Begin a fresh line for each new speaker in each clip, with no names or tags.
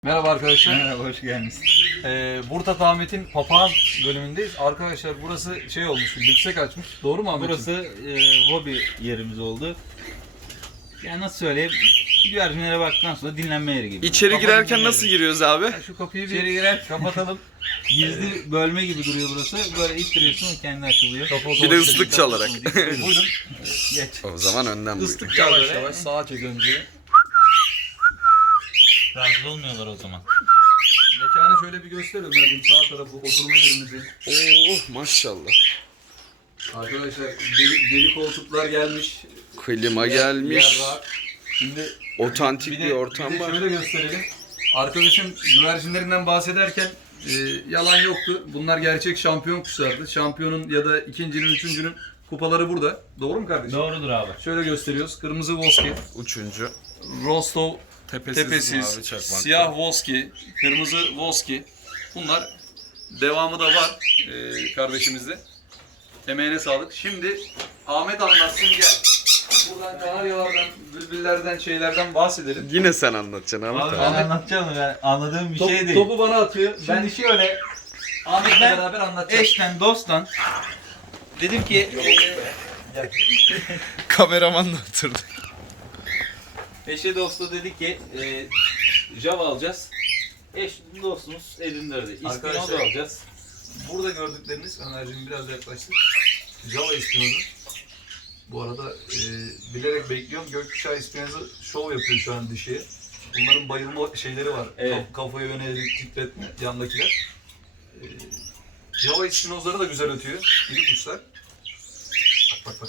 Merhaba arkadaşlar.
Merhaba, hoş geldiniz.
Burta Ahmet'in papağan bölümündeyiz. Arkadaşlar burası şey olmuş, lükse kaçmış. Doğru mu Ahmet'im?
Burası hobi yerimiz oldu. Yani nasıl söyleyeyim, güvercinlere baktıktan sonra dinlenme yeri gibi.
İçeri
Kafa
girerken
dinlenme
nasıl
yeri.
giriyoruz abi?
Ya şu kapıyı bir
İçeri girer.
kapatalım.
Gizli bölme gibi duruyor burası. Böyle ittiriyorsun, kendi açılıyor.
Bir de ıslık çalarak.
Buyurun.
Geç.
O zaman önden buyurun.
Islık çal yavaş yavaş sağa çek önce.
Rahatsız olmuyorlar o zaman.
Mekanı şöyle bir göster Ömer'cim, sağ tarafı, oturma yerimizi.
Oh maşallah.
Arkadaşlar deri koltuklar gelmiş.
Klima
Yer
gelmiş.
rahat. Şimdi
Otantik bir ortam
bir de
var.
şöyle gösterelim. Arkadaşım güvercinlerinden bahsederken yalan yoktu. Bunlar gerçek şampiyon kuşlardı. Şampiyonun ya da ikincinin, üçüncünün kupaları burada. Doğru mu kardeşim?
Doğrudur abi.
Şöyle gösteriyoruz. Kırmızı Voski,
Uçuncu.
Rostov
Tepesiz,
tepesiz,
mavi çakmak.
siyah Voski, kırmızı Voski. Bunlar devamı da var kardeşimizde. Emeğine sağlık. Şimdi Ahmet anlatsın, gel. Buradan kanaryalardan, bülbüllerden, şeylerden bahsedelim.
Yine sen anlatacaksın Ahmet
Abi
abi.
ben anlatacağım, ben anladığım bir şey değil.
Topu bana atıyor. Ben
Şimdi şöyle,
Ahmet'le
ben
beraber anlatacağım.
eşten dosttan dedim ki
Kameraman da oturdu.
eşe dostu dedi ki Java alacağız. Eş dostumuz edindirdi. İspinoza
Arkadaşlar,
alacağız.
Burada gördükleriniz, Ömerciğim biraz yaklaştık. Java ispinozu. Bu arada bilerek bekliyorum. Gökkuşağı ispinozu şov yapıyor şu an dişiye. Bunların bayılma şeyleri var.
Evet.
Kafaya yönelik titretme yandakiler. Java ispinozları da güzel ötüyor. İri kuşlar. Bak.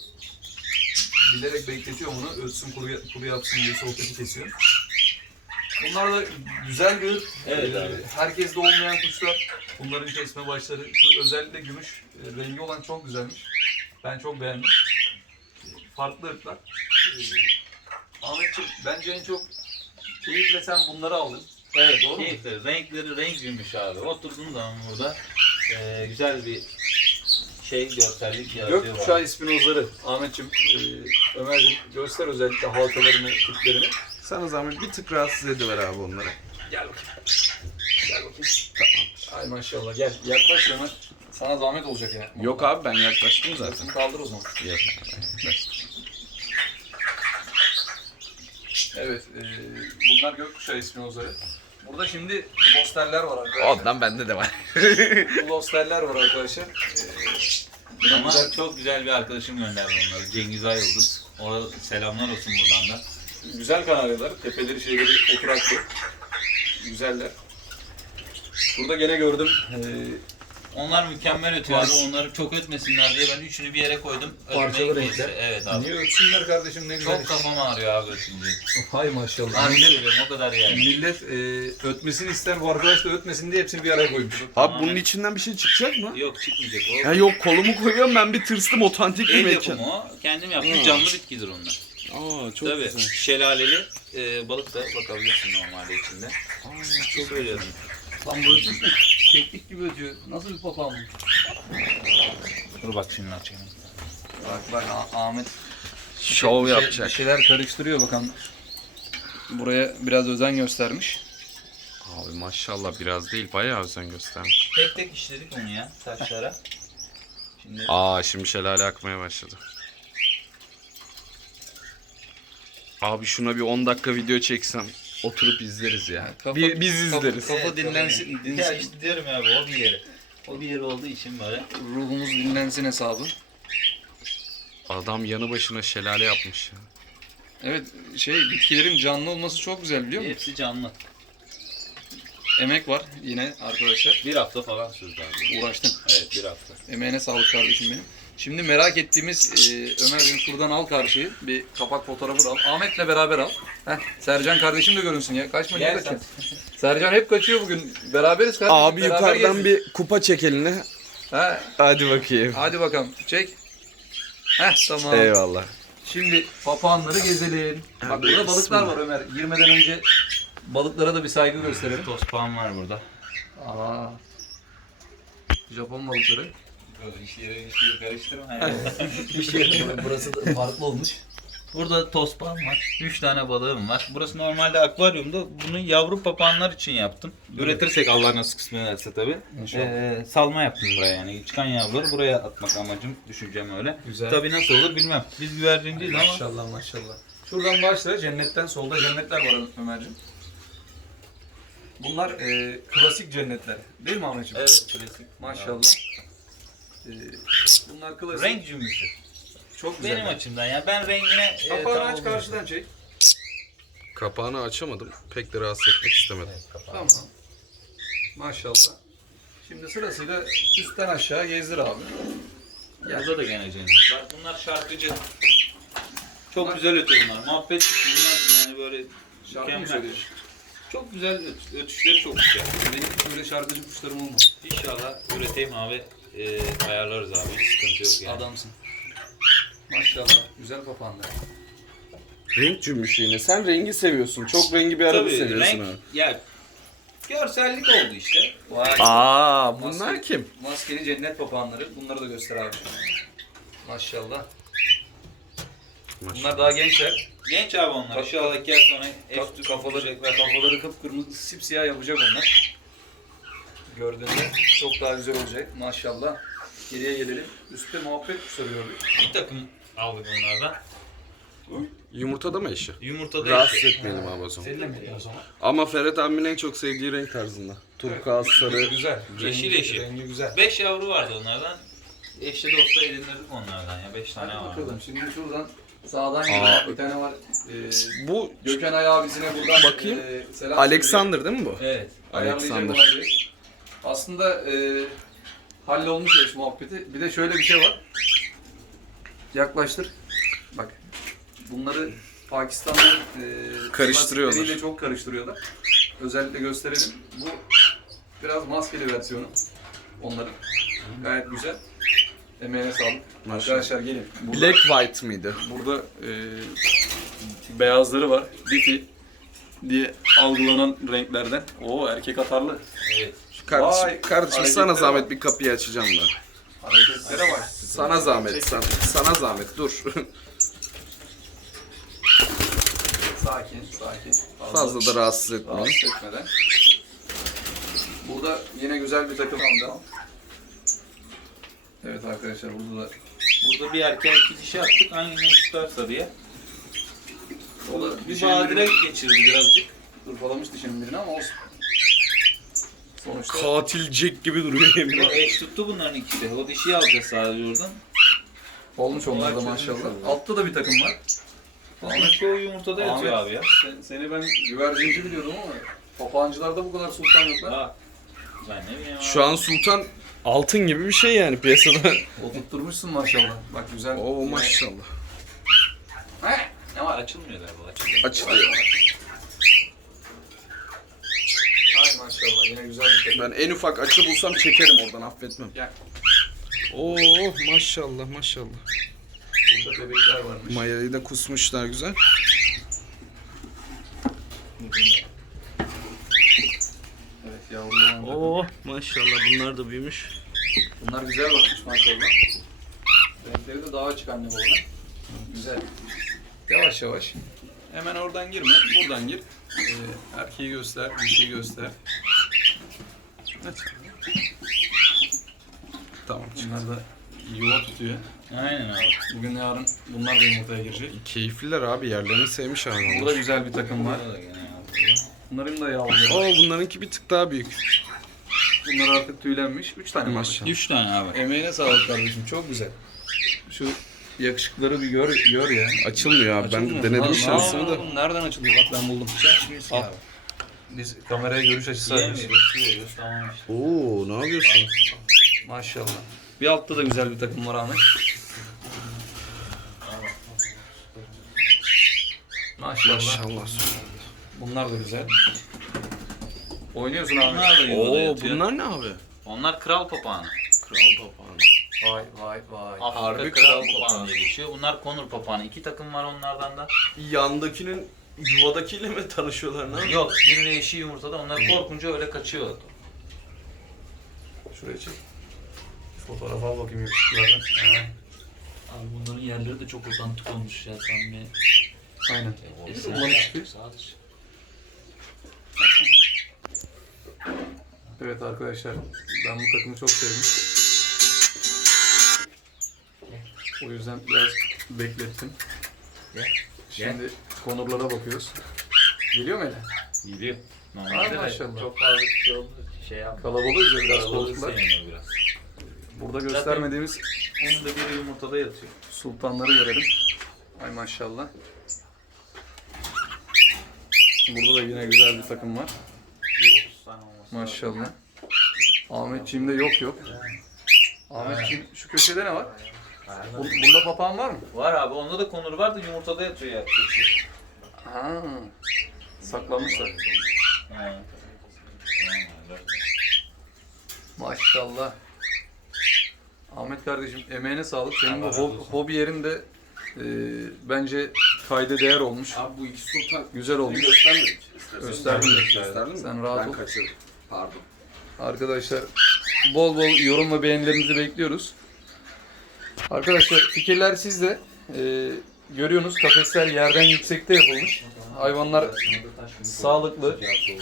Bilerek bekletiyor bunu. Ötsün, kuru yapsın diye sohbeti kesiyor. Bunlar da güzel bir,
Evet abi.
herkeste olmayan kuşlar. Bunların kesme başları, şu özellikle gümüş rengi olan çok güzelmiş. Ben çok beğendim. Farklı ırklar. Ahmetciğim, bence en çok keyifle sen bunları aldın.
Evet,
Doğru mu?
keyifli. Renkleri renk gümüş abi. Oturduğun zaman burada güzel bir görsellik yaratıyor.
Gökkuşağı ispinozları. Ahmetciğim, Ömerciğim göster özellikle halkalarını, tiplerini.
Sana zahmet bir tık rahatsız ediver abi onları.
Gel bakayım. Gel bakayım. Tamam. Ay maşallah, gel. Yaklaş Ömer. Sana zahmet olacak ya.
Yok abi ben yaklaştım zaten.
Sırtını kaldır o zaman.
Yok.
Evet, bunlar gökkuşağı ispinozları. Burada şimdi glosterler var arkadaşlar.
Ondan bende de var.
Glosterler var arkadaşlar.
Ama çok güzel bir arkadaşım gönderdi onları. Cengiz Ayıldız. Ona selamlar olsun buradan da.
Güzel kanaryalar. Tepeleri şeyleri oturaklı. Güzeller. Burada gene gördüm.
Onlar mükemmel ötüyor abi.
Parça-
Onları çok ötmesinler diye ben üçünü bir yere koydum.
Parçalı
Ötmeyi
renkler.
kesti. Evet abi.
Niye ötsünler kardeşim, ne güzel.
Çok kafam ağrıyor abi ötünce.
Hay maşallah.
Harbi söylüyorum, o kadar yani.
Millet ötmesini ister, bu arkadaş da ötmesin diye hepsini bir araya koymuş.
Abi bunun içinden bir şey çıkacak mı?
Yok, çıkmayacak o.
Ya yok kolumu koyuyorum ben bir tırstım otantik bir
El
mekan.
yapımı o. Kendim yaptım. Canlı bitkidir onlar.
Aa çok
Tabii.
güzel.
Şelaleli balık da bakabilirsin normalde içinde. Çok söylüyorum.
Lan bu ötüş keklik gibi ötüyor. Nasıl bir papağan bu?
Dur bak şimdi açayım.
Bak Ahmet
Şov
bir
yapacak.
şeyler karıştırıyor bakalım. Buraya biraz özen göstermiş.
Abi maşallah biraz değil bayağı özen göstermiş.
Tek tek işledik onu ya taşlara. Şimdi
Şimdi şelale akmaya başladı. Abi şuna bir 10 dakika video çeksem oturup izleriz ya. Biz izleriz.
Kafa dinlensin,
ya işte diyorum ya, o bir yeri. O bir yeri olduğu için böyle.
ruhumuz dinlensin hesabı.
Adam yanı başına şelale yapmış ya.
Evet, bitkilerin canlı olması çok güzel, biliyor musun?
Hepsi canlı.
Emek var yine arkadaşlar.
Bir hafta falan sürdü abi.
Uğraştın.
Evet, bir hafta.
Emeğine sağlık kardeşim benim. Şimdi merak ettiğimiz Ömer'cim şuradan al karşıyı. Bir kapak fotoğrafı da al. Ahmet'le beraber al. Sercan kardeşim de görünsün ya. Kaçma, niye
Gel
kaçıyorsun? Sercan hep kaçıyor bugün. Beraberiz kardeşim.
Abi
beraber
yukarıdan
gezdik.
bir kupa çek eline.
He,
Hadi bakayım.
hadi bakalım. Çek. Tamam.
Eyvallah.
Şimdi papağanları gezelim. Bak burada balıklar var Ömer. Girmeden önce balıklara da bir saygı gösterelim.
Tospağım var burada.
Aa. Japon balıkları.
İşleri karıştırma.
Bir şey burası da farklı olmuş.
Burada tosbağam var. 3 tane balığım var. Burası normalde akvaryumda. Bunu yavru papağanlar için yaptım. Üretirsek Allah nasıl kısmet ederse tabii. Salma yaptım buraya yani. Çıkan yavruları buraya atmak amacım, düşüncem öyle.
Güzel.
Tabii nasıl olur bilmem. Biz güvercinciyiz ama.
Maşallah maşallah. Şuradan başla. Cennetten solda cennetler var Ömerciğim. Bunlar klasik cennetler. Değil mi Ahmetciğim?
Evet, klasik.
Maşallah. Bunlar klasik.
Renk cümbüşü.
çok güzel.
Benim açımdan ya. Ben rengine
Kapağını
tam
aç,
olduğunu
karşıdan çek.
Kapağını açamadım. Pek de rahatsız etmek istemedim.
Tamam. Maşallah. Şimdi sırasıyla üstten aşağı gezdir abi.
Burada da gene cennet var. Bunlar şarkıcı. Çok güzel ötüyor bunlar. Muhabbet bunlar yani böyle
Şarkı mı
mükemmel.
söylüyorsun?
Çok güzel ötüşleri çok güzel.
Benim böyle şarkıcı kuşlarım olmaz.
İnşallah üreteyim abi. Ayarlarız abi. Hiç sıkıntı yok yani.
Adamsın. Maşallah. Güzel papağanlar.
Renk cümbüşü yine. Sen rengi seviyorsun. Çok rengi bir araba
Tabii
seviyorsun
renk
abi.
ya görsellik oldu işte.
Vay.
Aa, bunlar kim?
Maskeli cennet papağanları. Bunları da göster abi. Maşallah. Bunlar daha gençler.
Genç abi onlar.
Bak-
İnşallah 2 ay sonra
Kafaları kıpkırmızı, sipsiyah yapacak onlar. Gördüğünde çok daha güzel olacak. Maşallah. Geriye gelelim. Üstte muhabbet kuşları gördük.
bir takım aldık onlardan.
Yumurtada mı eşi?
Yumurta da
Rahatsız
eşi.
etmeyelim abi o zaman.
Seninle mi o zaman?
Ama Ferhat abinin en çok sevdiği renk tarzında. Turkuaz, sarı.
Güzel.
Yeşil eşi.
Rengi güzel.
5 yavru vardı onlardan. Eşle dosta edindirdik onlardan ya. 5 tane
Hadi
vardı.
bakalım. Şimdi şuradan sağdan
Aa.
geliyor. Bir tane var.
Bu
Gökhan Ali abisine buradan
Bakayım.
Selam
Alexander değil mi bu?
Evet.
Ayarlayacak
Alexander.
olan bir. Aslında hallolmuş eş muhabbeti. Bir de şöyle bir şey var. Yaklaştır. Bak. Bunları Pakistan'dan
Karıştırıyorlar.
plastikleriyle çok karıştırıyorlar. Özellikle gösterelim. Bu biraz maskeli versiyonu. Onların. Gayet güzel. Emeğine sağlık.
Maşallah.
Arkadaşlar gelin. Burada,
Black White mıydı?
burada beyazları var. Diffie diye algılanan renklerden. Oo, erkek atarlı.
Evet.
Kardeşim,
Vay,
kardeşim sana
hareketlere
zahmet
bak.
bir kapıyı açacağım da.
Hareketlere bak.
Sana zahmet, sana zahmet. Dur.
Sakin, sakin.
Fazla da rahatsız etmeyin.
rahatsız etmeden. Burada yine güzel bir takım aldı. Evet arkadaşlar, burada da
Burada bir erkek iki dişi attık. Aynı tutar sarıya.
o da
Bir
dişinin
badire
birini
geçirdi birazcık.
hırpalamış dişinin birini ama olsun. Sonuçta
Katil Jack gibi duruyor yemin
O
ederim.
eş tuttu bunların ikisi. O dişiyi alacağız sadece oradan.
olmuş onlar da maşallah. Altta da bir takım var.
Ahmet çoğu yumurtada yatıyor
Ahmet.
abi ya.
Seni ben güvercinci biliyordum ama papağancılarda bu kadar sultan yoklar.
Ha. Ben ne bileyim abi.
Şu an Sultan altın gibi bir şey yani piyasada.
Oturtturmuşsun maşallah. Bak güzel.
Oo maşallah.
Ne var açılmıyor galiba. Açılıyor.
Açılıyor.
Ay maşallah, yine güzel bir takım.
Ben en ufak açı bulsam çekerim oradan, affetmem.
Gel.
Oo maşallah maşallah.
Burada bebekler varmış.
Mayayı da kusmuşlar güzel.
Evet yavrular.
Oo maşallah bunlar da büyümüş.
Bunlar güzel bakmış maşallah. Renkleri de daha açık anne babadan. Güzel. Yavaş yavaş. Hemen oradan girme, buradan gir. Erkeği göster, dişiyi göster. Evet. Tamam. Bunlar da yuva tutuyor.
Aynen abi.
Bugün yarın bunlar da yumurtaya girecek.
Keyifliler abi, yerlerini sevmiş hayvanlar.
Burada güzel bir takım var.
Burada da gene abi.
Bunların da yavruları.
Oo bunlarınki bir tık daha büyük.
Bunlar artık tüylenmiş. 3 tane var.
Maşallah.
3 tane abi.
Emeğine sağlık kardeşim. Çok güzel. Şu yakışıkları bir gör ya.
Açılmıyor abi. Ben de
Açılmıyor.
denedim
Lan,
şansımı da.
oğlum, nereden açılıyor? Bak ben buldum.
Açmıyorsun
Al.
abi.
Biz kameraya görüş açısı arıyoruz.
Yiyemiyoruz, yiyoruz. Tamam işte.
Oo ne yapıyorsun?
Maşallah. Bir altta da güzel bir takım var Ahmet. Maşallah.
Maşallah.
Bunlar da güzel. Oynuyorsun Ahmet.
Bunlar da yuvada
Oo
yatıyor.
bunlar ne abi?
Onlar kral papağanı.
Kral papağanı.
Vay vay vay.
Afrika
Harbi
kral
kral
papağanı
papağanı.
diye geçiyor. Bunlar konur papağanı. 2 takım var onlardan da.
Yandakinin yuvadakiyle mi tanışıyorlar ne?
Yok, biri de eşi yumurtada. Onlar korkunca öyle kaçıyor.
Şuraya çek. Fotoğraf al bakayım yakışıklardan.
Abi bunların yerleri de çok otantik olmuş ya samimi.
Aynen.
Sağdır.
Evet arkadaşlar, ben bu takımı çok sevdim. O yüzden biraz beklettim. Şimdi konurlara bakıyoruz. Geliyor mu hele?
Geliyor.
Ay
Normalde de
maşallah.
çok fazla kişi oldu. Şey yapma.
Kalabalığız ya biraz
Kalabalık
koltuklar.
sevmiyor biraz.
Burada göstermediğimiz
Onun da biri yumurtada yatıyor.
sultanları görelim. Ay maşallah. Burada da yine güzel bir takım var.
Bir 30 tane olması
Maşallah. Ahmetciğimde yok. Ahmetciğim şu köşede ne var? Bunda papağan var mı?
var abi. Onda da konur var da yumurtada yatıyor ya.
Ha. Saklamışlar. Maşallah. Ahmet kardeşim emeğine sağlık. Senin bu
Allah razı olsun.
hobi yerin de bence kayda değer olmuş.
Abi bu iki sultan
Güzel olmuş.
göstermedik.
Gösterdim.
Gösterdin mi?
Sen rahat
ben
ol.
kaçırdım. Pardon.
Arkadaşlar bol bol yorum ve beğenilerinizi bekliyoruz. Arkadaşlar fikirler sizde. Görüyorsunuz kafesler yerden yüksekte yapılmış. Hayvanlar sağlıklı.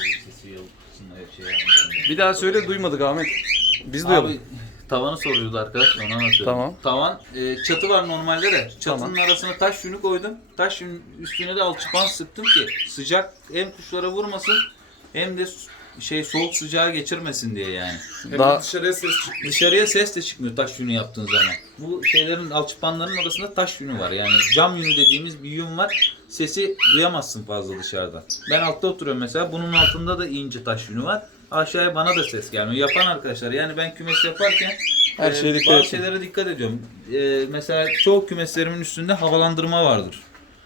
Bir daha söyle duymadık Ahmet. Biz duyalım.
Abi tavanı soruyordu arkadaş onu anlatıyorum.
Tamam.
Tavan çatı var normalde de. Çatının
Tamam.
arasına taş yünü koydum. Taş yünün üstüne de alçıpan sıktım ki sıcak hem kuşlara vurmasın hem de soğuk sıcağı geçirmesin diye yani.
Hem
Daha-
de dışarıya ses çıkıyor.
Dışarıya ses de çıkmıyor taş yünü yaptığın zaman. Bu şeylerin alçıpanların arasında taş yünü var. Yani cam yünü dediğimiz bir yün var. Sesi duyamazsın fazla dışarıda. Ben altta oturuyorum mesela. Bunun altında da ince taş yünü var. Aşağıya bana da ses gelmiyor. Yapan arkadaşlar. Yani ben kümes yaparken
Her şeye dikkat
bazı
edin.
şeylere dikkat ediyorum. Mesela çoğu kümeslerimin üstünde havalandırma vardır.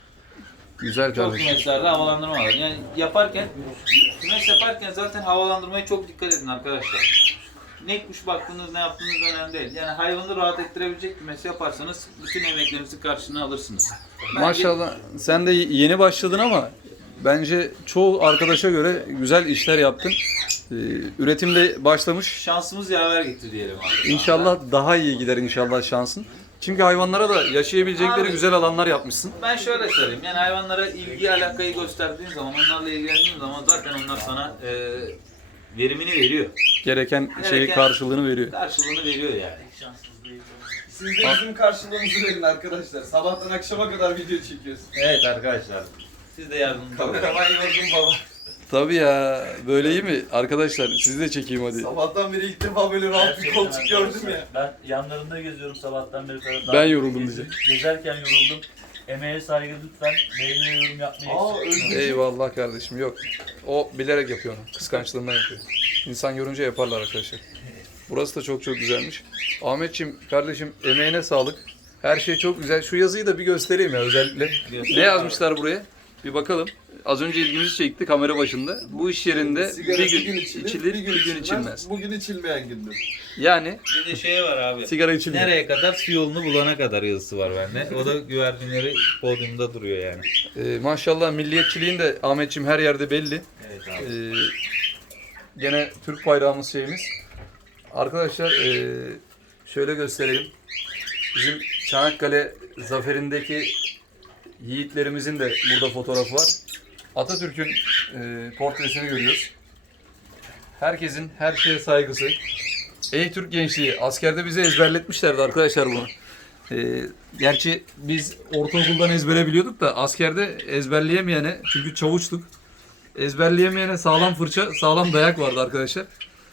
Güzel
Çok
kardeşim.
kümeslerde havalandırma var. Yani yaparken, kümes yaparken zaten havalandırmaya çok dikkat edin arkadaşlar. Ne kuş baktığınız, ne yaptığınız önemli değil. Yani hayvanı rahat ettirebilecek kümes yaparsanız bütün emeklerinizi karşına alırsınız.
Maşallah sen de yeni başladın ama bence çoğu arkadaşa göre güzel işler yaptın. Üretimde başlamış.
Şansımız yaver gitti diyelim abi.
İnşallah daha iyi gider inşallah şansın. Çünkü hayvanlara da yaşayabilecekleri
Abi-
güzel alanlar yapmışsın.
Ben şöyle söyleyeyim. Yani hayvanlara ilgi alakayı gösterdiğin zaman, onlarla ilgilendiğin zaman zaten onlar sana verimini veriyor.
Gereken şeyi
Gereken-
karşılığını veriyor.
Karşılığını veriyor yani.
Siz de bizim karşılığımızı verin arkadaşlar. Sabahtan akşama kadar video çekiyoruz.
Evet arkadaşlar. Siz de yardımcı olun.
Kameraman yorgun baba.
Tabii ya. Böyle iyi mi? Arkadaşlar sizi de çekeyim hadi.
Sabahtan beri ilk defa böyle rahat bir koltuk gördüm ya.
Ben yanlarında geziyorum sabahtan beri. Daha
Ben yoruldum
gezi- Gezerken yoruldum. Emeğe saygı lütfen. Beğeni ve yorum yapmayı eksik.
Eyvallah kardeşim yok. O bilerek yapıyor onu. Kıskançlığından yapıyor. İnsan görünce yaparlar arkadaşlar. Burası da çok güzelmiş. Ahmetciğim kardeşim emeğine sağlık. Her şey çok güzel. Şu yazıyı da bir göstereyim ya özellikle. Ne yazmışlar buraya? Bir bakalım. Az önce ilgimizi çekti kamera başında. Bu iş yerinde
Sigara
bir gün içilir, bir gün içilmez.
Bugün içilmeyen gündür.
Yani
Bir de şey var abi.
sigara içilmiyor.
Nereye kadar? Su yolunu bulana kadar yazısı var bende. O da güvercinleri podyumda duruyor yani.
Maşallah milliyetçiliğin de Ahmetciğim her yerde belli.
Evet abi.
Gene Türk bayrağımız şeyimiz. Arkadaşlar şöyle göstereyim. Bizim Çanakkale zaferindeki yiğitlerimizin de burada fotoğrafı var. Atatürk'ün portresini görüyoruz. Herkesin her şeye saygısı. Ey Türk gençliği, askerde bize ezberletmişlerdi arkadaşlar bunu. Gerçi biz ortaokuldan ezbere biliyorduk da askerde ezberleyemeyene, çünkü çavuştuk. Ezberleyemeyene sağlam fırça, sağlam dayak vardı arkadaşlar.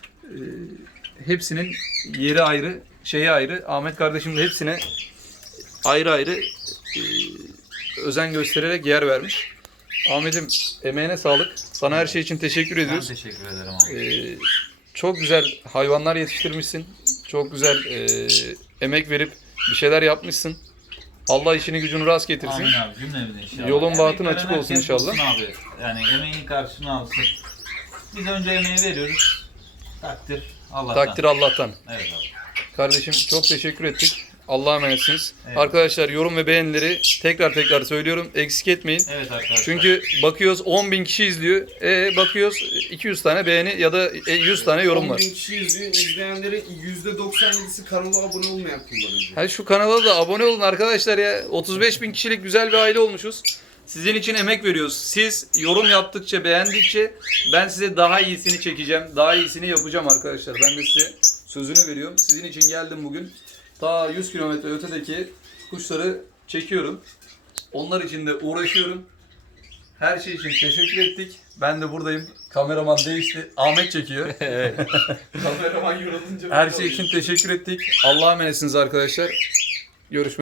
Hepsinin yeri ayrı, şeyi ayrı. Ahmet kardeşim de hepsine ayrı ayrı özen göstererek yer vermiş. Ahmet'im emeğine sağlık. Sana her şey için teşekkür
Ben
ediyoruz.
teşekkür ederim abi.
Çok güzel hayvanlar yetiştirmişsin. Çok güzel emek verip bir şeyler yapmışsın. Allah işini gücünü rast getirsin.
Amin abi cümlemize inşallah.
Yolun bahtın
Emek
açık
veren
olsun
herkes
inşallah.
bulsun Abi. Yani emeğin karşını alsın. Biz önce emeği veriyoruz. Takdir Allah'tan.
Takdir Allah'tan.
Evet abi.
Kardeşim çok teşekkür ettik. Allah'a emanetsiniz.
Evet.
Arkadaşlar yorum ve beğenileri tekrar söylüyorum. Eksik etmeyin.
Evet arkadaşlar.
Çünkü bakıyoruz 10.000 kişi izliyor. Bakıyoruz 200 tane beğeni ya da 100 tane yorum var.
10.000 kişi izliyor. İzleyenlerin %97'si kanala abone olmayan kullanıcı.
Hadi şu kanala da abone olun arkadaşlar ya. 35.000 kişilik güzel bir aile olmuşuz. Sizin için emek veriyoruz. Siz yorum yaptıkça, beğendikçe ben size daha iyisini çekeceğim. Daha iyisini yapacağım arkadaşlar. Ben de size sözünü veriyorum. Sizin için geldim bugün. Ta 100 kilometre ötedeki kuşları çekiyorum. Onlar için de uğraşıyorum. Her şey için teşekkür ettik. Ben de buradayım. Kameraman değişti. Ahmet çekiyor.
Kameraman yorulunca
Her şey için teşekkür ettik. Allah'a emanetsiniz arkadaşlar. Görüşmek